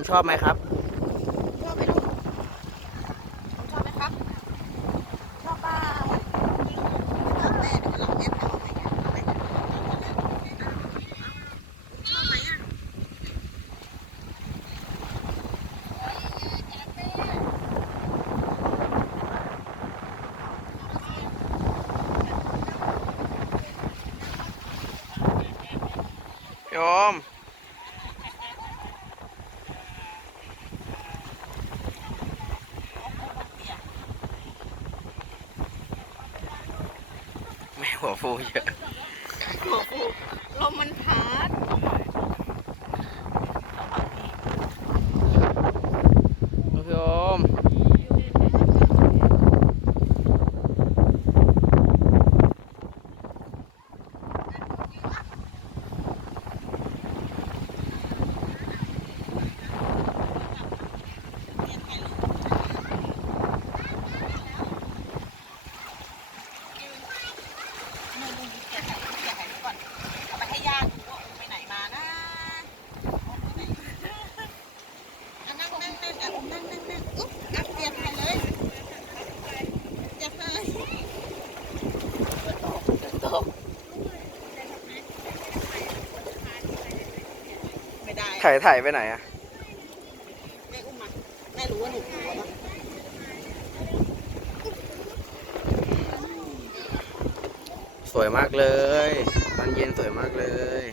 มชอบไหมครับ ชอบไหมลูกชอบไหมครับ ชอบเปล่าชอบแม่เดี๋ยวเราแอบเอาไปเอาไปชอบไหมอะ โยม ไม่ หัวฟูเยอะหัวฟูลมมันพัด โยม เนื้อลุงเก็บไข่เก็บไข่ก่อนเอาไปให้ย่าดูว่าไปไหนมานะอะนั่งนั่งนั่งอะอุ้ม นั่งนั่งนั่งอุ๊บอะเตรียถ่ายไปไหนอะแม่อุ้มมาแม่รู้ว่าหนูกลัวปะสวยมากเลย ตอนเย็นสวยมากเลย